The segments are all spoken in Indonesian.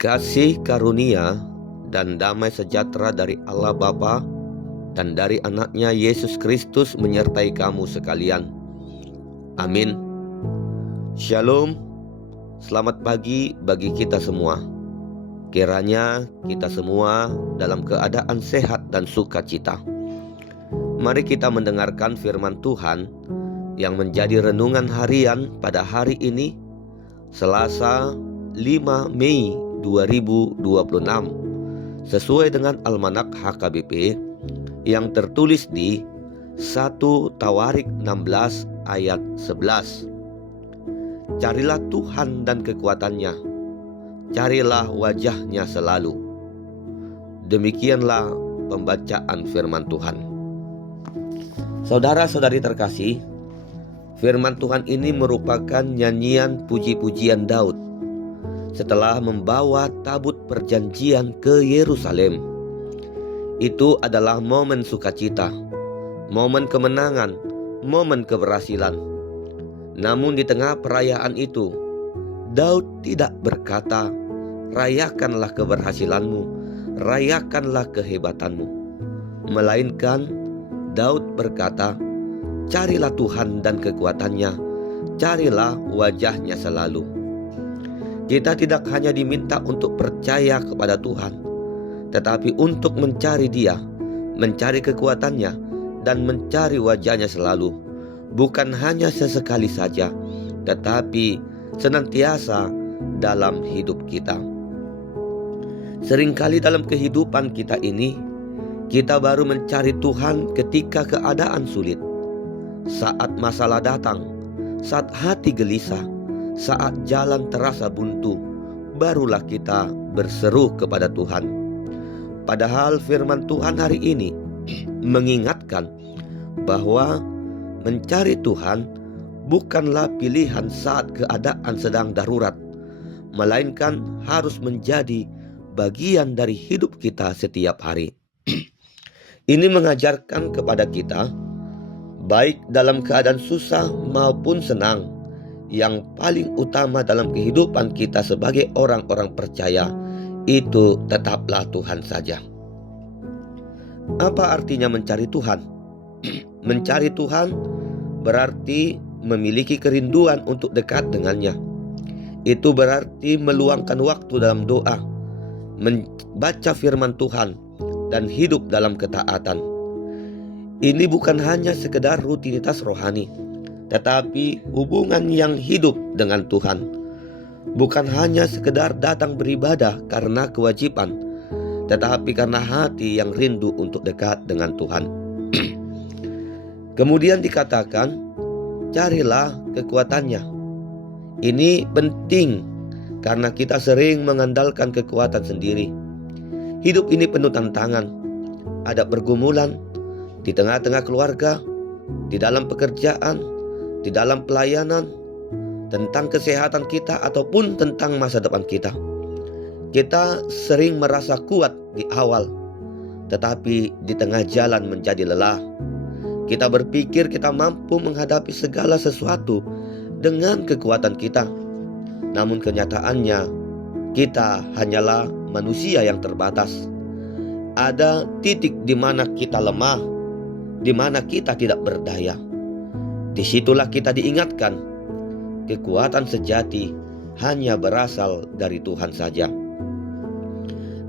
Kasih karunia dan damai sejahtera dari Allah Bapa dan dari anaknya Yesus Kristus menyertai kamu sekalian. Amin. Shalom. Selamat pagi bagi kita semua. Kiranya kita semua dalam keadaan sehat dan sukacita. Mari kita mendengarkan firman Tuhan yang menjadi renungan harian pada hari ini, Selasa 5 Mei 2026, sesuai dengan Almanak HKBP yang tertulis di 1 Tawarik 16 ayat 11. Carilah Tuhan dan kekuatannya, carilah wajahnya selalu. Demikianlah pembacaan firman Tuhan. Saudara-saudari terkasih, firman Tuhan ini merupakan nyanyian puji-pujian Daud setelah membawa tabut perjanjian ke Yerusalem. Itu adalah momen sukacita, momen kemenangan, momen keberhasilan. Namun di tengah perayaan itu, Daud tidak berkata, "Rayakanlah keberhasilanmu, rayakanlah kehebatanmu." Melainkan Daud berkata, "Carilah Tuhan dan kekuatannya, carilah wajahnya selalu." Kita tidak hanya diminta untuk percaya kepada Tuhan, tetapi untuk mencari Dia, mencari kekuatannya, dan mencari wajahnya selalu. Bukan hanya sesekali saja, tetapi senantiasa dalam hidup kita. Seringkali dalam kehidupan kita ini, kita baru mencari Tuhan ketika keadaan sulit, saat masalah datang, saat hati gelisah, saat jalan terasa buntu, barulah kita berseru kepada Tuhan. Padahal firman Tuhan hari ini mengingatkan bahwa mencari Tuhan bukanlah pilihan saat keadaan sedang darurat, melainkan harus menjadi bagian dari hidup kita setiap hari. Ini mengajarkan kepada kita, baik dalam keadaan susah maupun senang, yang paling utama dalam kehidupan kita sebagai orang-orang percaya itu tetaplah Tuhan saja. Apa artinya mencari Tuhan? Mencari Tuhan berarti memiliki kerinduan untuk dekat dengannya. Itu berarti meluangkan waktu dalam doa, membaca firman Tuhan, dan hidup dalam ketaatan. Ini bukan hanya sekedar rutinitas rohani, tetapi hubungan yang hidup dengan Tuhan. Bukan hanya sekedar datang beribadah karena kewajiban, tetapi karena hati yang rindu untuk dekat dengan Tuhan. Kemudian dikatakan, carilah kekuatannya. Ini penting karena kita sering mengandalkan kekuatan sendiri. Hidup ini penuh tantangan. Ada pergumulan di tengah-tengah keluarga, di dalam pekerjaan, di dalam pelayanan, tentang kesehatan kita ataupun tentang masa depan kita. Kita sering merasa kuat di awal, tetapi di tengah jalan menjadi lelah. Kita berpikir kita mampu menghadapi segala sesuatu dengan kekuatan kita. Namun kenyataannya, kita hanyalah manusia yang terbatas. Ada titik di mana kita lemah, di mana kita tidak berdaya. Disitulah kita diingatkan, kekuatan sejati hanya berasal dari Tuhan saja.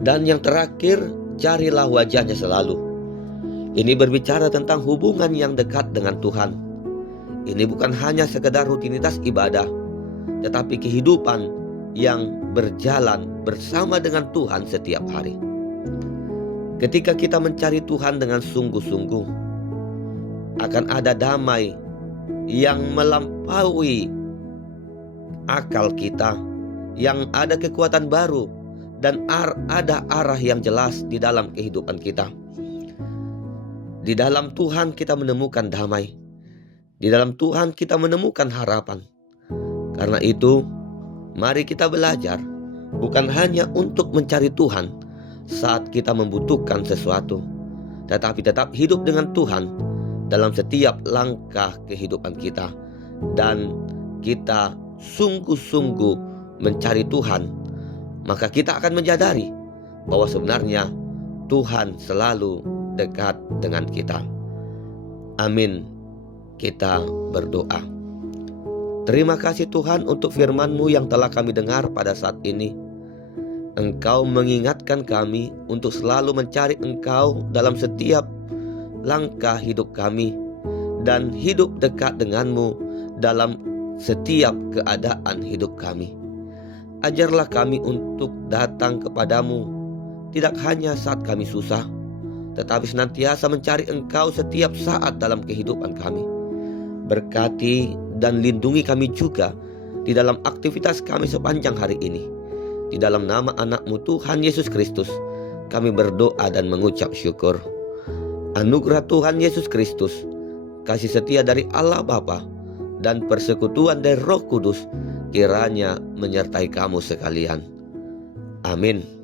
Dan yang terakhir, carilah wajahnya selalu. Ini berbicara tentang hubungan yang dekat dengan Tuhan. Ini bukan hanya sekedar rutinitas ibadah, tetapi kehidupan yang berjalan bersama dengan Tuhan setiap hari. Ketika kita mencari Tuhan dengan sungguh-sungguh, akan ada damai yang melampaui akal kita, yang ada kekuatan baru, dan ada arah yang jelas di dalam kehidupan kita. Di dalam Tuhan kita menemukan damai. Di dalam Tuhan kita menemukan harapan. Karena itu, mari kita belajar bukan hanya untuk mencari Tuhan saat kita membutuhkan sesuatu, tetapi tetap hidup dengan Tuhan dalam setiap langkah kehidupan kita, dan kita sungguh-sungguh mencari Tuhan maka kita akan menyadari bahwa sebenarnya Tuhan selalu dekat dengan kita. Amin. Kita berdoa. Terima kasih Tuhan untuk firman-Mu yang telah kami dengar pada saat ini. Engkau mengingatkan kami untuk selalu mencari Engkau dalam setiap langkah hidup kami, dan hidup dekat denganmu dalam setiap keadaan hidup kami. Ajarlah kami untuk datang kepadamu, tidak hanya saat kami susah, tetapi senantiasa mencari Engkau setiap saat dalam kehidupan kami. Berkati dan lindungi kami juga di dalam aktivitas kami sepanjang hari ini. Di dalam nama anak-Mu Tuhan Yesus Kristus, kami berdoa dan mengucap syukur. Anugerah Tuhan Yesus Kristus, kasih setia dari Allah Bapa, dan persekutuan dari Roh Kudus kiranya menyertai kamu sekalian. Amin.